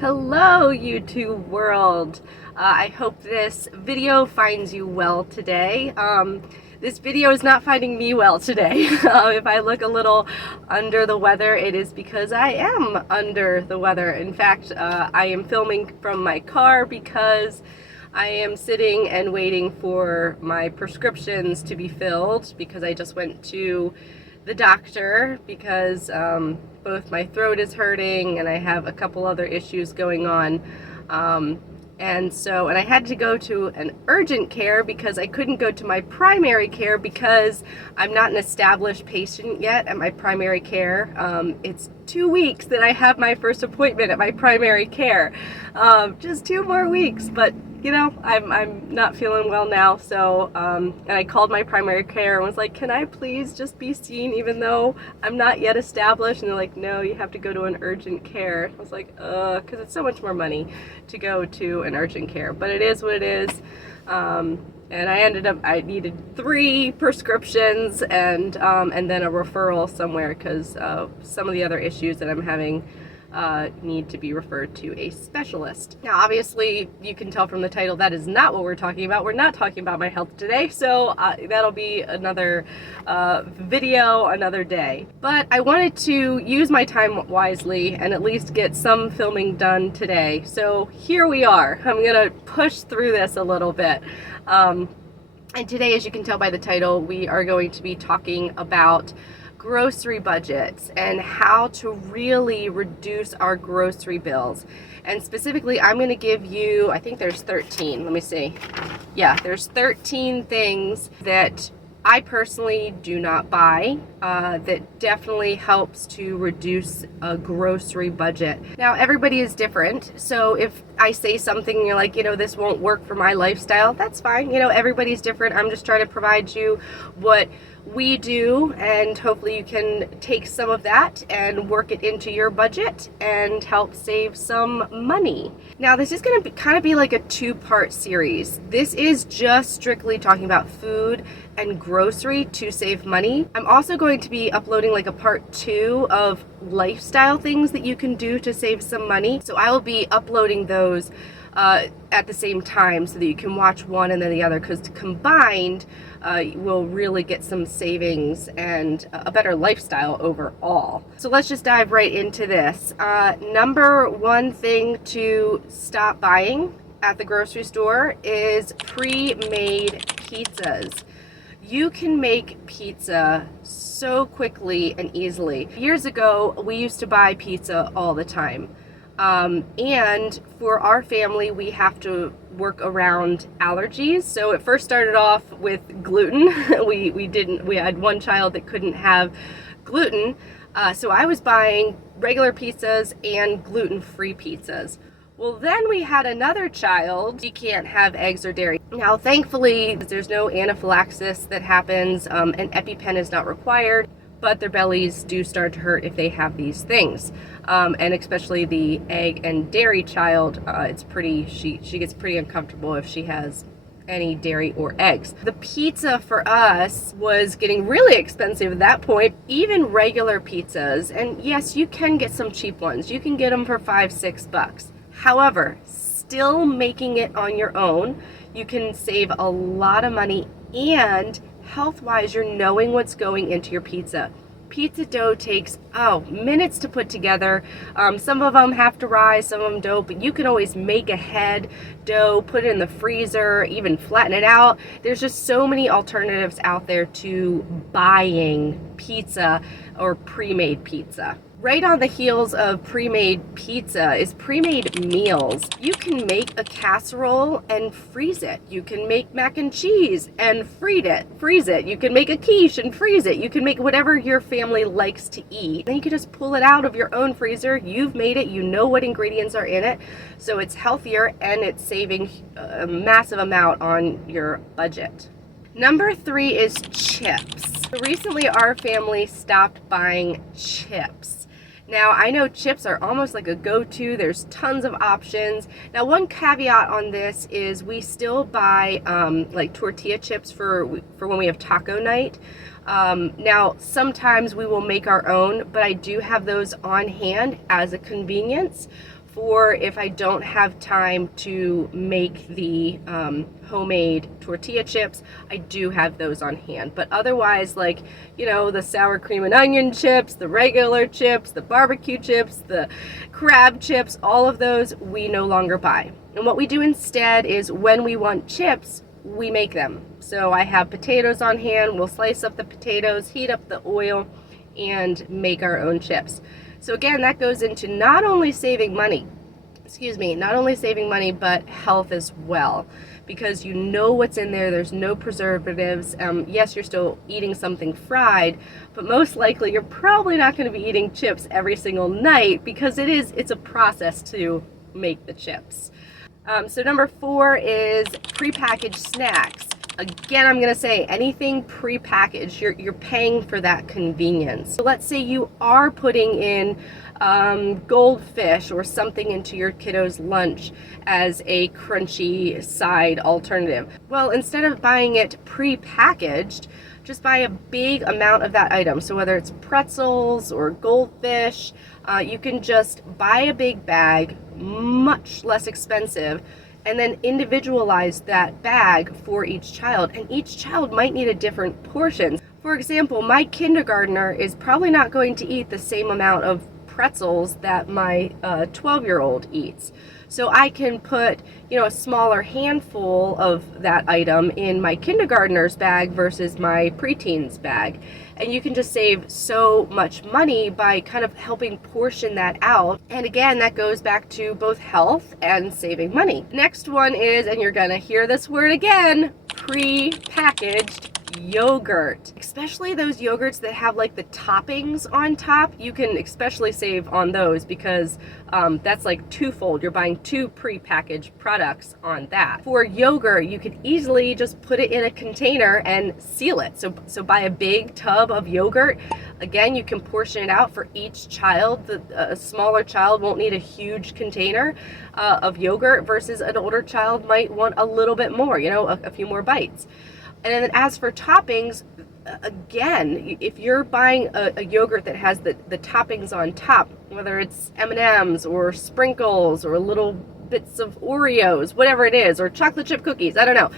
Hello YouTube world. I hope this video finds you well today. This video is not finding me well today. If I look a little under the weather, it is because I am under the weather. In fact, I am filming from my car because I am sitting and waiting for my prescriptions to be filled because I just went to the doctor because both my throat is hurting and I have a couple other issues going on. And I had to go to an urgent care because I couldn't go to my primary care because I'm not an established patient yet at my primary care. It's 2 weeks that I have my first appointment at my primary care. Just 2 more weeks, but you know, I'm not feeling well now, so, and I called my primary care and was like, can I please just be seen even though I'm not yet established? And they're like, no, you have to go to an urgent care. I was like, because it's so much more money to go to an urgent care, but it is what it is. And I needed 3 prescriptions and then a referral somewhere because some of the other issues that I'm having need to be referred to a specialist. Now obviously you can tell from the title that is not what we're talking about. We're not talking about my health today, so that'll be another video another day. But I wanted to use my time wisely and at least get some filming done today. So here we are. I'm gonna push through this a little bit. And today, as you can tell by the title, we are going to be talking about grocery budgets and how to really reduce our grocery bills. And specifically, I'm going to give you, I think there's 13, let me see. Yeah, there's 13 things that I personally do not buy that definitely helps to reduce a grocery budget. Now, everybody is different, so if I say something and you're like, you know, this won't work for my lifestyle, that's fine. You know, everybody's different. I'm just trying to provide you what we do, and hopefully you can take some of that and work it into your budget and help save some money. Now, this is going to kind of be like a 2-part series. This is just strictly talking about food and grocery to save money. I'm also going to be uploading like a part 2 of lifestyle things that you can do to save some money. So I will be uploading those at the same time so that you can watch one and then the other, because combined we'll really get some savings and a better lifestyle overall. So let's just dive right into this. Number 1 thing to stop buying at the grocery store is pre-made pizzas. You can make pizza so quickly and easily. Years ago, we used to buy pizza all the time. And for our family, we have to work around allergies. So it first started off with gluten. We had one child that couldn't have gluten. So I was buying regular pizzas and gluten-free pizzas. Well, then we had another child. He can't have eggs or dairy. Now, thankfully, there's no anaphylaxis that happens. An EpiPen is not required, but their bellies do start to hurt if they have these things. And especially the egg and dairy child, she gets pretty uncomfortable if she has any dairy or eggs. The pizza for us was getting really expensive at that point, even regular pizzas. And yes, you can get some cheap ones. You can get them for $5-6. However, still making it on your own, you can save a lot of money, and health-wise, you're knowing what's going into your pizza. Pizza dough takes, minutes to put together. Some of them have to rise, some of them don't, but you can always make ahead dough, put it in the freezer, even flatten it out. There's just so many alternatives out there to buying pizza or pre-made pizza. Right on the heels of Premade Pizza is Premade Meals. You can make a casserole and freeze it. You can make mac and cheese and freeze it. You can make a quiche and freeze it. You can make whatever your family likes to eat. Then you can just pull it out of your own freezer. You've made it. You know what ingredients are in it. So it's healthier and it's saving a massive amount on your budget. Number 3 is chips. Recently, our family stopped buying chips. Now, I know chips are almost like a go-to. There's tons of options. Now, one caveat on this is we still buy like tortilla chips for when we have taco night. Now, sometimes we will make our own, but I do have those on hand as a convenience for if I don't have time to make the homemade tortilla chips. I do have those on hand, but otherwise, like, you know, the sour cream and onion chips, the regular chips, the barbecue chips, the crab chips, all of those we no longer buy. And what we do instead is when we want chips, we make them. So I have potatoes on hand. We'll slice up the potatoes, heat up the oil, and make our own chips. So again, that goes into not only saving money, but health as well, because you know what's in there. There's no preservatives. Yes, you're still eating something fried, but most likely you're probably not going to be eating chips every single night, because it's a process to make the chips. So number 4 is prepackaged snacks. Again, I'm going to say anything prepackaged, you're paying for that convenience. So let's say you are putting in goldfish or something into your kiddo's lunch as a crunchy side alternative. Well, instead of buying it prepackaged, just buy a big amount of that item. So whether it's pretzels or goldfish, you can just buy a big bag, much less expensive, and then individualize that bag for each child. And each child might need a different portion. For example, my kindergartner is probably not going to eat the same amount of pretzels that my 12-year-old eats. So I can put, you know, a smaller handful of that item in my kindergartner's bag versus my preteen's bag. And you can just save so much money by kind of helping portion that out. And again, that goes back to both health and saving money. Next one is, and you're gonna hear this word again, pre-packaged yogurt. Especially those yogurts that have like the toppings on top, you can especially save on those, because that's like twofold. You're buying 2 pre-packaged products on that. For yogurt, you could easily just put it in a container and seal it. So buy a big tub of yogurt. Again, you can portion it out for each child. A smaller child won't need a huge container of yogurt, versus an older child might want a little bit more, you know, a few more bites. And then as for toppings, again, if you're buying a yogurt that has the toppings on top, whether it's M&Ms or sprinkles or little bits of Oreos, whatever it is, or chocolate chip cookies, I don't know,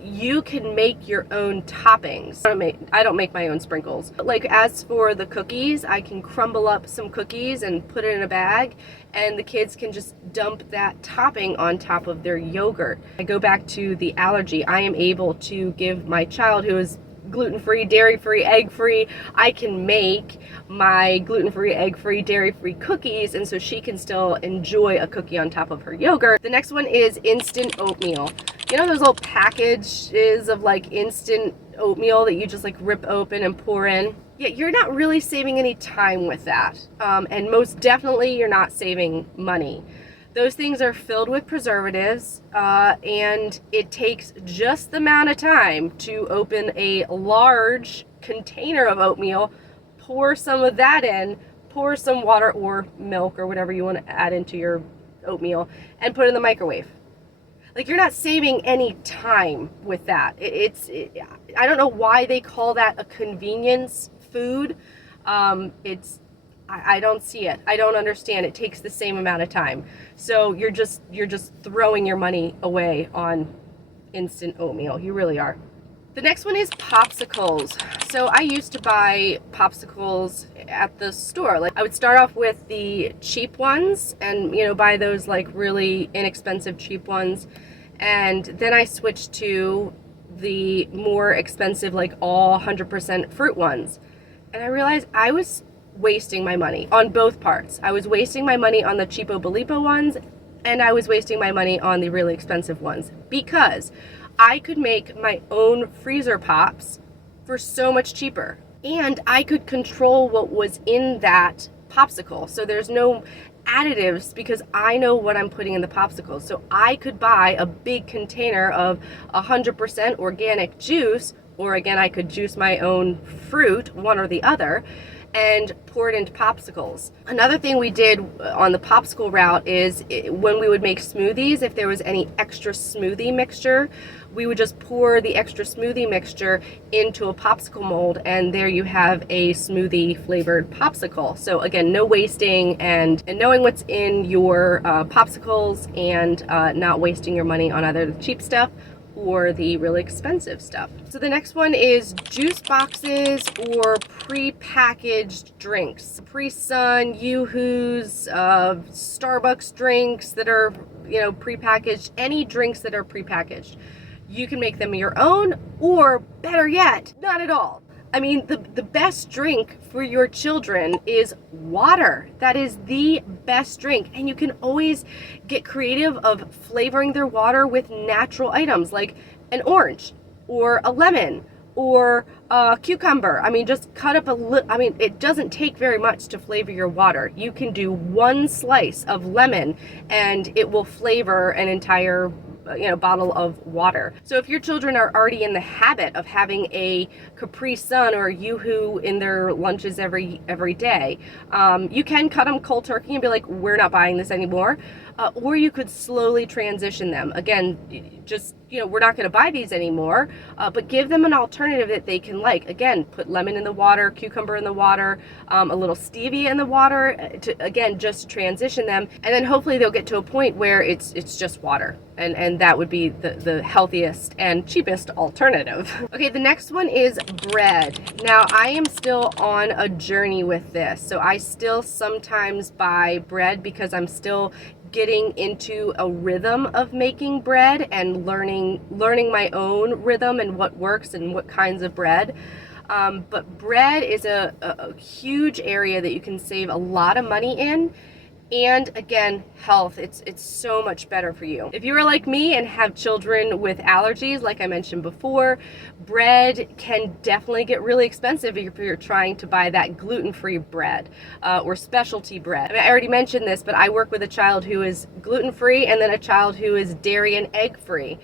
you can make your own toppings. I don't make my own sprinkles. But like, as for the cookies, I can crumble up some cookies and put it in a bag, and the kids can just dump that topping on top of their yogurt. I go back to the allergy. I am able to give my child, who is gluten-free, dairy-free, egg-free, I can make my gluten-free, egg-free, dairy-free cookies, and so she can still enjoy a cookie on top of her yogurt. The next one is instant oatmeal. You know those little packages of like instant oatmeal that you just like rip open and pour in? Yeah, you're not really saving any time with that, and most definitely you're not saving money. Those things are filled with preservatives, and it takes just the amount of time to open a large container of oatmeal, pour some of that in, pour some water or milk or whatever you want to add into your oatmeal, and put it in the microwave. Like, you're not saving any time with that. I don't know why they call that a convenience food. I don't see it. I don't understand. It takes the same amount of time. So you're just throwing your money away on instant oatmeal. You really are. The next one is popsicles. So I used to buy popsicles at the store. Like, I would start off with the cheap ones and, you know, buy those like really inexpensive cheap ones. And then I switched to the more expensive, like all 100% fruit ones. And I realized I was wasting my money on both parts. I was wasting my money on the cheapo balipo ones, and I was wasting my money on the really expensive ones, because I could make my own freezer pops for so much cheaper, and I could control what was in that popsicle. So there's no additives, because I know what I'm putting in the popsicle. So I could buy a big container of 100% organic juice, or again, I could juice my own fruit, one or the other, and pour it into popsicles. Another thing we did on the popsicle route is when we would make smoothies, if there was any extra smoothie mixture, we would just pour the extra smoothie mixture into a popsicle mold, and there you have a smoothie flavored popsicle. So again, no wasting, and knowing what's in your popsicles, and not wasting your money on either the cheap stuff or the really expensive stuff. So the next one is juice boxes or pre-packaged drinks. Capri Sun, Yoo-Hoo's, Starbucks drinks that are, pre-packaged, any drinks that are pre-packaged. You can make them your own, or better yet, not at all. I mean, the best drink for your children is water. That is the best drink. And you can always get creative of flavoring their water with natural items like an orange or a lemon or a cucumber. I mean, just cut up it doesn't take very much to flavor your water. You can do one slice of lemon and it will flavor an entire bottle of water. So if your children are already in the habit of having a Capri Sun or Yoo-Hoo in their lunches every day, you can cut them cold turkey and be like, we're not buying this anymore. Or you could slowly transition them. Again, just, we're not going to buy these anymore, but give them an alternative that they can like. Again, put lemon in the water, cucumber in the water, a little stevia in the water, just to transition them. And then hopefully they'll get to a point where it's just water. And that would be the healthiest and cheapest alternative. Okay, the next one is bread. Now, I am still on a journey with this. So I still sometimes buy bread because I'm still getting into a rhythm of making bread and learning my own rhythm and what works and what kinds of bread. But bread is a huge area that you can save a lot of money in. And again, health, it's so much better for you. If you are like me and have children with allergies, like I mentioned before, bread can definitely get really expensive if you're trying to buy that gluten-free bread or specialty bread. I mean, I already mentioned this, but I work with a child who is gluten-free and then a child who is dairy and egg-free.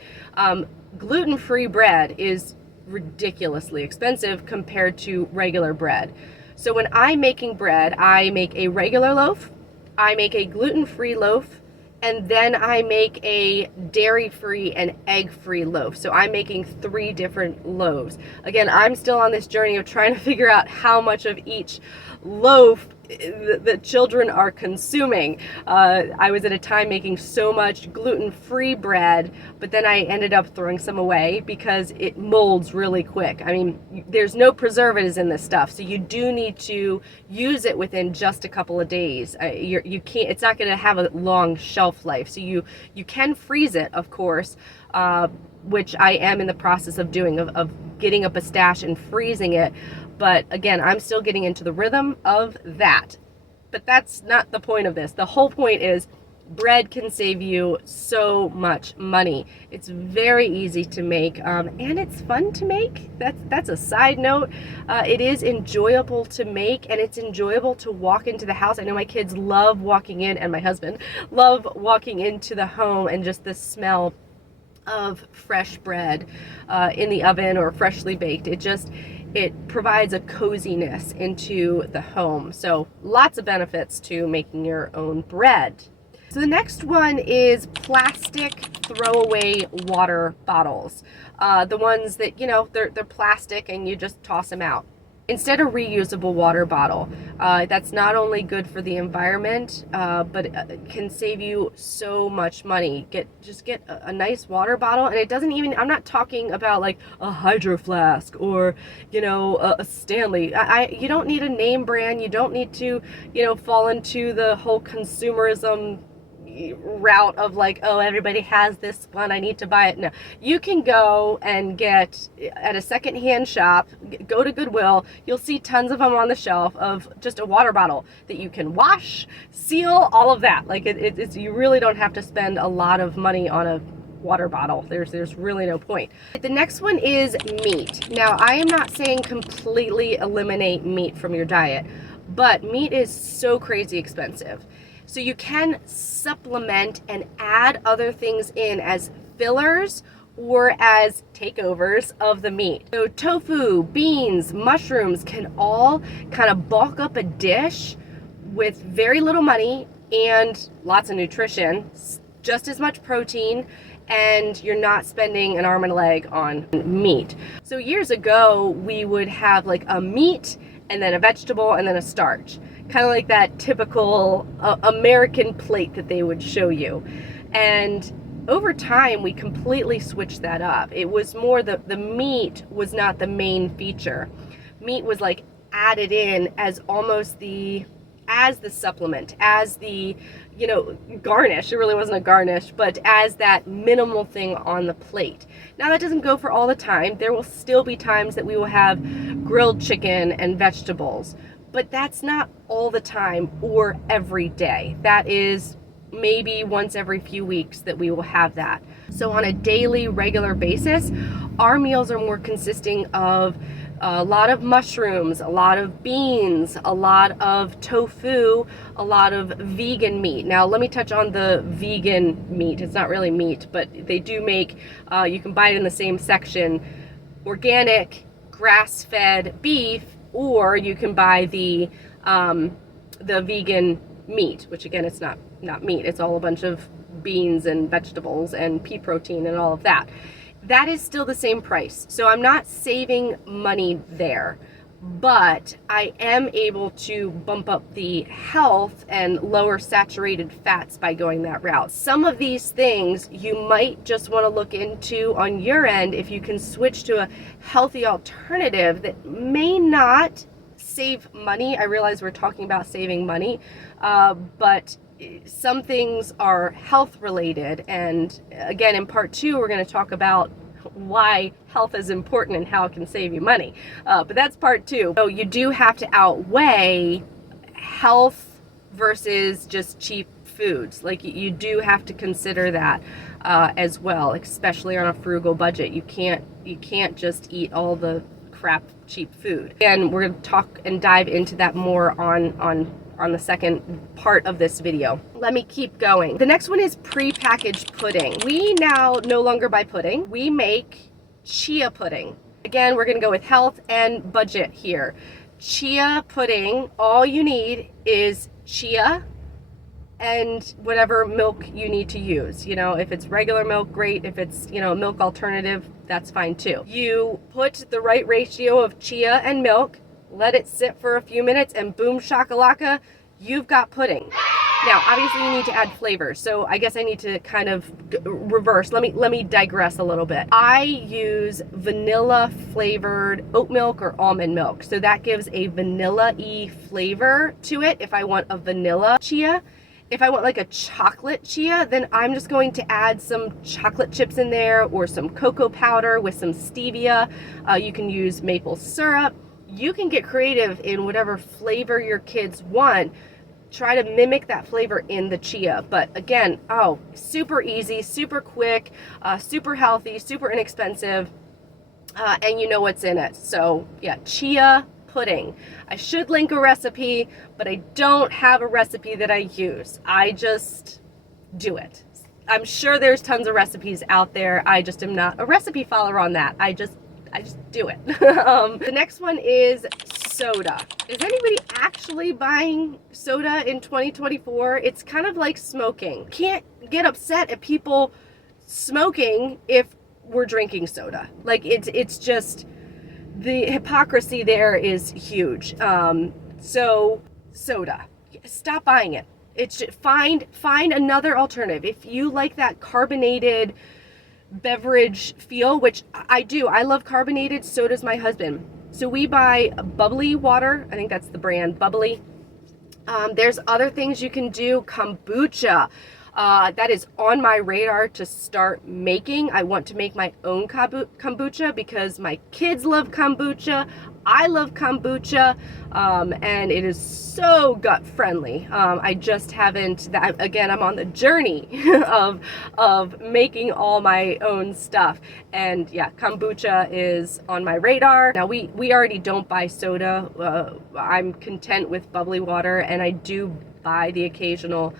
Gluten-free bread is ridiculously expensive compared to regular bread. So when I'm making bread, I make a regular loaf, I make a gluten-free loaf, and then I make a dairy-free and egg-free loaf. So I'm making 3 different loaves. Again, I'm still on this journey of trying to figure out how much of each loaf the children are consuming. I was at a time making so much gluten-free bread, but then I ended up throwing some away because it molds really quick. I mean, there's no preservatives in this stuff, so you do need to use it within just a couple of days. You can't. It's not going to have a long shelf life, so you can freeze it, of course, which I am in the process of doing, of getting up a stash and freezing it. But again, I'm still getting into the rhythm of that. But that's not the point of this. The whole point is bread can save you so much money. It's very easy to make, and it's fun to make. That's a side note. It is enjoyable to make, and it's enjoyable to walk into the house. I know my kids love walking in, and my husband love walking into the home, and just the smell of fresh bread in the oven or freshly baked. It provides a coziness into the home. So lots of benefits to making your own bread. So the next one is plastic throwaway water bottles. The ones that, they're plastic and you just toss them out. Instead of reusable water bottle. That's not only good for the environment, but it can save you so much money. Just get a nice water bottle, and it doesn't even, I'm not talking about like a Hydro Flask or, a Stanley. You don't need a name brand. You don't need to, fall into the whole consumerism route of like, oh, everybody has this one, I need to buy it. No, you can go and get at a secondhand shop, go to Goodwill, you'll see tons of them on the shelf of just a water bottle that you can wash, seal, all of that. Like it's you really don't have to spend a lot of money on a water bottle. There's really no point. The next one is meat. Now, I am not saying completely eliminate meat from your diet, but meat is so crazy expensive. So you can supplement and add other things in as fillers or as takeovers of the meat. So tofu, beans, mushrooms can all kind of bulk up a dish with very little money and lots of nutrition, just as much protein, and you're not spending an arm and a leg on meat. So years ago, we would have like a meat and then a vegetable and then a starch, kind of like that typical American plate that they would show you. And over time, we completely switched that up. It was more the meat was not the main feature. Meat was like added in as almost as the supplement, as the, garnish. It really wasn't a garnish, but as that minimal thing on the plate. Now that doesn't go for all the time. There will still be times that we will have grilled chicken and vegetables, but that's not all the time or every day. That is maybe once every few weeks that we will have that. So on a daily, regular basis, our meals are more consisting of a lot of mushrooms, a lot of beans, a lot of tofu, a lot of vegan meat. Now let me touch on the vegan meat. It's not really meat, but they do make, you can buy it in the same section, organic, grass-fed beef, or you can buy the vegan meat, which again, it's not meat. It's all a bunch of beans and vegetables and pea protein and all of that. That is still the same price. So I'm not saving money there, but I am able to bump up the health and lower saturated fats by going that route. Some of these things you might just want to look into on your end if you can switch to a healthy alternative that may not save money. I realize we're talking about saving money, but some things are health related, and again in part 2 we're going to talk about why health is important and how it can save you money, but that's part 2. So you do have to outweigh health versus just cheap foods. Like you do have to consider that as well, especially on a frugal budget. You can't just eat all the crap cheap food, and we're going to talk and dive into that more on the second part of this video. Let me keep going. The next one is prepackaged pudding. We now no longer buy pudding. We make chia pudding. Again, we're gonna go with health and budget here. Chia pudding, all you need is chia and whatever milk you need to use. If it's regular milk, great. If it's, milk alternative, that's fine too. You put the right ratio of chia and milk, let it sit for a few minutes, and boom shakalaka, you've got pudding. Now, obviously you need to add flavor, so I guess I need to kind of reverse. Let me digress a little bit. I use vanilla flavored oat milk or almond milk, so that gives a vanilla-y flavor to it if I want a vanilla chia. If I want like a chocolate chia, then I'm just going to add some chocolate chips in there or some cocoa powder with some stevia. You can use maple syrup. You can get creative in whatever flavor your kids want. Try to mimic that flavor in the chia. But again, super easy, super quick, super healthy, super inexpensive, and you know what's in it. So yeah, chia pudding. I should link a recipe, but I don't have a recipe that I use. I just do it. I'm sure there's tons of recipes out there. I just am not a recipe follower on that. I just do it. The next one is soda. Is anybody actually buying soda in 2024? It's kind of like smoking. Can't get upset at people smoking if we're drinking soda. Like it's just, the hypocrisy there is huge. So soda, stop buying it. It's just, find another alternative. If you like that carbonated beverage feel, which I do. I love carbonated, so does my husband. So we buy bubbly water. I think that's the brand, Bubbly. There's other things you can do. Kombucha. That is on my radar to start making. I want to make my own kombucha because my kids love kombucha. I love kombucha, and it is so gut friendly. I just haven't, again, I'm on the journey of making all my own stuff. And yeah, kombucha is on my radar. Now we already don't buy soda. I'm content with bubbly water, and I do buy the occasional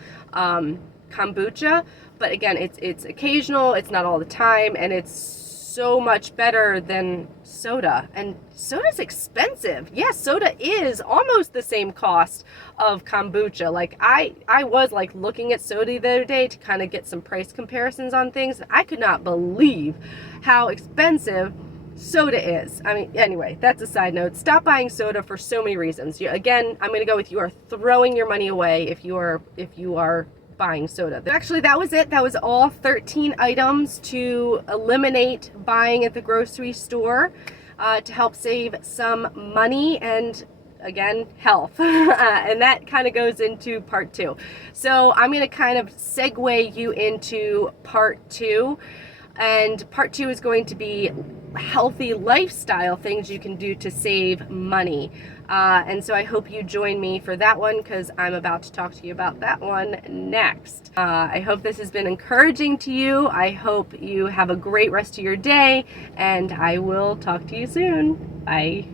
kombucha, but again, it's occasional, it's not all the time, and it's so much better than soda. And soda's expensive. Yes, soda is almost the same cost of kombucha. Like I was like looking at soda the other day to kind of get some price comparisons on things. I could not believe how expensive soda is. I mean, anyway, that's a side note. Stop buying soda for so many reasons. Again, I'm going to go with, you are throwing your money away if you are buying soda. Actually, that was it. That was all 13 items to eliminate buying at the grocery store to help save some money and, again, health. And that kind of goes into part 2. So I'm going to kind of segue you into part 2. And part 2 is going to be healthy lifestyle things you can do to save money. And so I hope you join me for that one, because I'm about to talk to you about that one next. I hope this has been encouraging to you. I hope you have a great rest of your day, and I will talk to you soon. Bye.